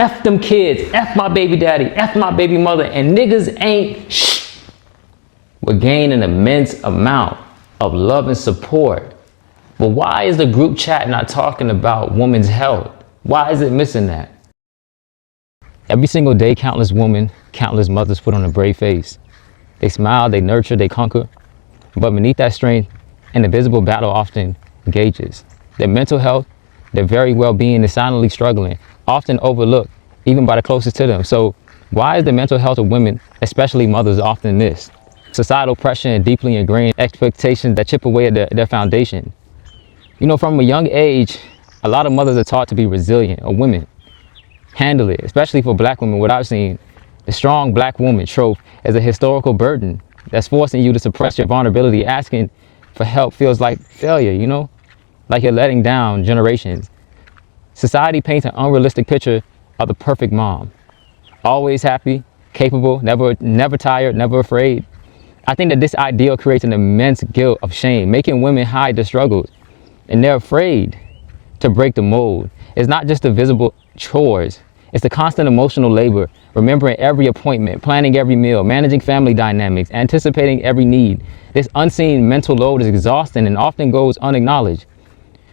F them kids, F my baby daddy, F my baby mother, and niggas ain't shh. We're gaining an immense amount of love and support. But why is the group chat not talking about women's health? Why is it missing that? Every single day, countless women, countless mothers put on a brave face. They smile, they nurture, they conquer. But beneath that strength, an invisible battle often engages. Their mental health, their very well-being is silently struggling, often overlooked, even by the closest to them. So why is the mental health of women, especially mothers, often missed? Societal pressure and deeply ingrained expectations that chip away at their foundation. You know, from a young age, a lot of mothers are taught to be resilient, or women handle it, especially for black women. What I've seen, the strong black woman trope is a historical burden that's forcing you to suppress your vulnerability. Asking for help feels like failure, you know, like you're letting down generations. Society paints an unrealistic picture of the perfect mom. Always happy, capable, never tired, never afraid. I think that this ideal creates an immense guilt of shame, making women hide their struggles. And they're afraid to break the mold. It's not just the visible chores. It's the constant emotional labor, remembering every appointment, planning every meal, managing family dynamics, anticipating every need. This unseen mental load is exhausting and often goes unacknowledged.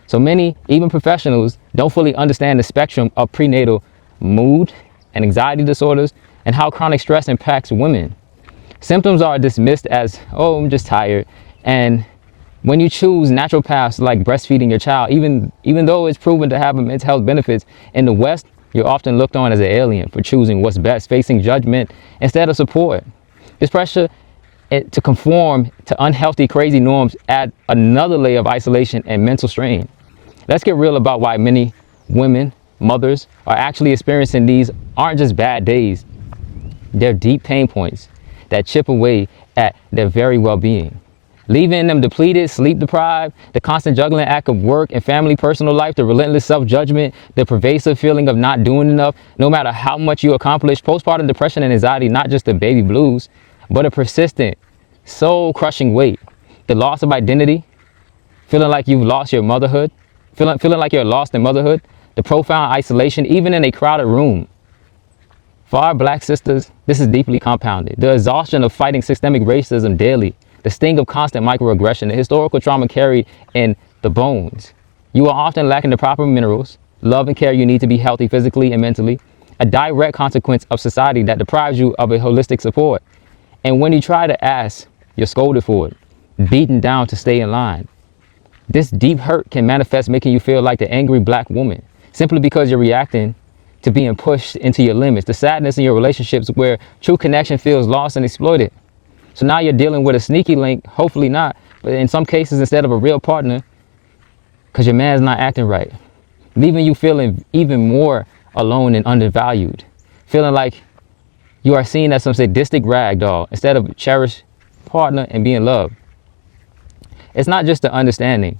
So many, even professionals, don't fully understand the spectrum of prenatal mood and anxiety disorders and how chronic stress impacts women. Symptoms are dismissed as, oh, I'm just tired. And when you choose natural paths like breastfeeding your child, even though it's proven to have immense health benefits, in the West, you're often looked on as an alien for choosing what's best, facing judgment instead of support. This pressure to conform to unhealthy, crazy norms add another layer of isolation and mental strain. Let's get real about why many women, mothers, are actually experiencing these aren't just bad days. They're deep pain points that chip away at their very well-being, leaving them depleted, sleep deprived, the constant juggling act of work and family, personal life, the relentless self-judgment, the pervasive feeling of not doing enough, no matter how much you accomplish. Postpartum depression and anxiety, not just the baby blues, but a persistent, soul-crushing weight. The loss of identity, feeling like you've lost your motherhood, feeling like you're lost in motherhood, the profound isolation, even in a crowded room. For our black sisters, this is deeply compounded. The exhaustion of fighting systemic racism daily, the sting of constant microaggression, the historical trauma carried in the bones. You are often lacking the proper minerals, love and care you need to be healthy physically and mentally, a direct consequence of society that deprives you of a holistic support. And when you try to ask, you're scolded for it, beaten down to stay in line. This deep hurt can manifest making you feel like the angry black woman, simply because you're reacting to being pushed into your limits, the sadness in your relationships where true connection feels lost and exploited. So now you're dealing with a sneaky link, hopefully not, but in some cases instead of a real partner, because your man's not acting right, leaving you feeling even more alone and undervalued, feeling like you are seen as some sadistic rag doll instead of a cherished partner and being loved. It's not just the understanding.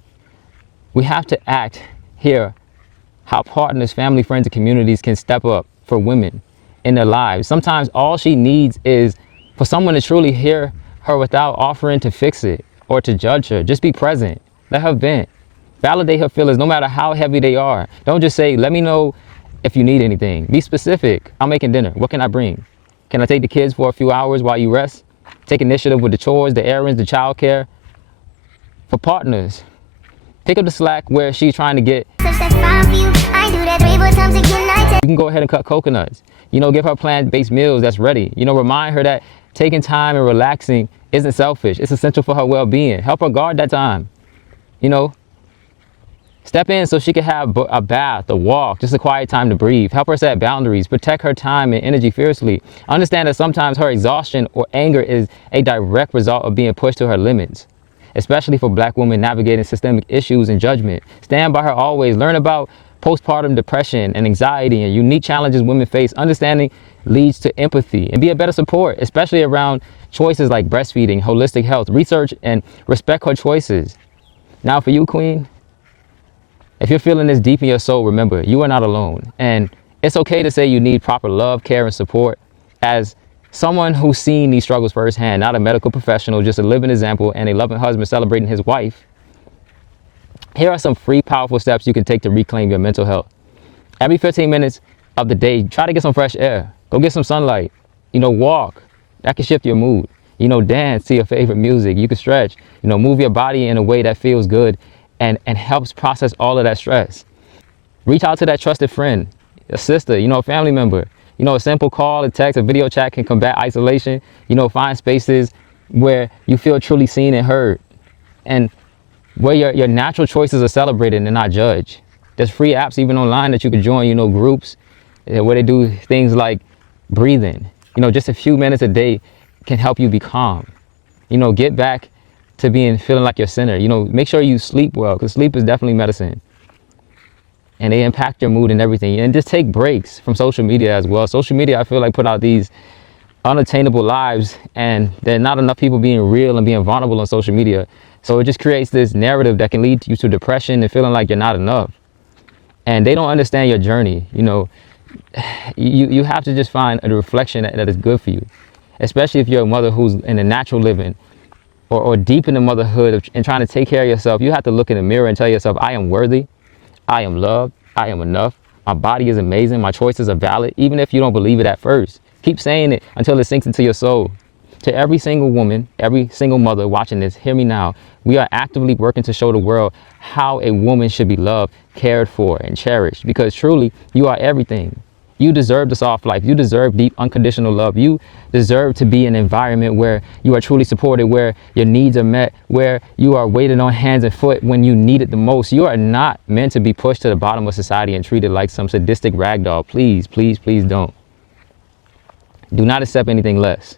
We have to act here how partners, family, friends, and communities can step up for women in their lives. Sometimes all she needs is for someone to truly hear her without offering to fix it or to judge her. Just be present. Let her vent. Validate her feelings no matter how heavy they are. Don't just say, let me know if you need anything. Be specific. I'm making dinner. What can I bring? Can I take the kids for a few hours while you rest? Take initiative with the chores, the errands, the childcare. For partners, pick up the slack where she's trying to get. You can go ahead and cut coconuts. You know, give her plant-based meals that's ready. You know, remind her that taking time and relaxing isn't selfish. It's essential for her well-being. Help her guard that time. You know, step in so she can have a bath, a walk, just a quiet time to breathe. Help her set boundaries. Protect her time and energy fiercely. Understand that sometimes her exhaustion or anger is a direct result of being pushed to her limits, especially for black women navigating systemic issues and judgment. Stand by her always. Learn about postpartum depression and anxiety and unique challenges women face. Understanding leads to empathy and be a better support, especially around choices like breastfeeding, holistic health. Research and respect her choices. Now for you, Queen, if you're feeling this deep in your soul, remember, you are not alone. And it's okay to say you need proper love, care, and support. As someone who's seen these struggles firsthand, not a medical professional, just a living example and a loving husband celebrating his wife, here are some free, powerful steps you can take to reclaim your mental health. Every 15 minutes, of the day, try to get some fresh air. Go get some sunlight. Walk. That can shift your mood. Dance to your favorite music. You can stretch. Move your body in a way that feels good and helps process all of that stress. Reach out to that trusted friend, a sister, a family member. A simple call, a text, a video chat can combat isolation. Find spaces where you feel truly seen and heard, and where your natural choices are celebrated and not judged. There's free apps even online that you can join, groups where they do things like breathing. Just a few minutes a day can help you be calm. Get back to feeling like you're centered. Make sure you sleep well, because sleep is definitely medicine. And they impact your mood and everything. And just take breaks from social media as well. Social media, I feel like, put out these unattainable lives, and there are not enough people being real and being vulnerable on social media. So it just creates this narrative that can lead you to depression and feeling like you're not enough. And they don't understand your journey. You have to just find a reflection that is good for you, especially if you're a mother who's in a natural living or deep in the motherhood and trying to take care of yourself. You have to look in the mirror and tell yourself, I am worthy, I am loved, I am enough, my body is amazing, my choices are valid, even if you don't believe it at first. Keep saying it until it sinks into your soul. To every single woman, every single mother watching this, hear me now. We are actively working to show the world how a woman should be loved, cared for, and cherished, because truly, you are everything. You deserve the soft life. You deserve deep, unconditional love. You deserve to be in an environment where you are truly supported, where your needs are met, where you are waited on hands and foot when you need it the most. You are not meant to be pushed to the bottom of society and treated like some sadistic ragdoll. Please, please, please don't. Do not accept anything less.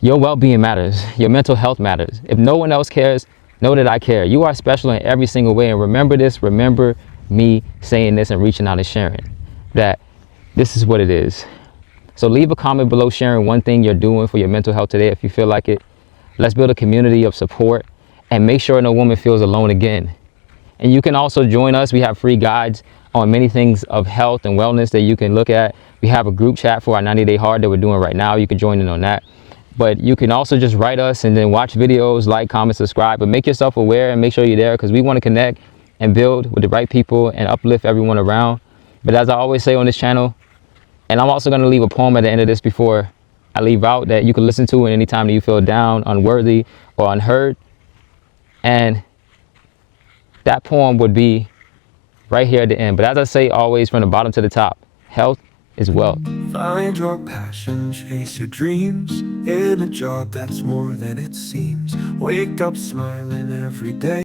Your well-being matters. Your mental health matters. If no one else cares, know that I care. You are special in every single way. And remember this, remember me saying this and reaching out and sharing that this is what it is. So leave a comment below sharing one thing you're doing for your mental health today if you feel like it. Let's build a community of support and make sure no woman feels alone again. And you can also join us. We have free guides on many things of health and wellness that you can look at. We have a group chat for our 90-day hard that we're doing right now. You can join in on that. But you can also just write us and then watch videos, like, comment, subscribe, but make yourself aware and make sure you're there, because we want to connect and build with the right people and uplift everyone around. But as I always say on this channel, and I'm also going to leave a poem at the end of this before I leave out that you can listen to anytime that you feel down, unworthy, or unheard. And that poem would be right here at the end. But as I say always, from the bottom to the top, health is wealth. Find your passion, chase your dreams, in a job that's more than it seems. Wake up smiling every day.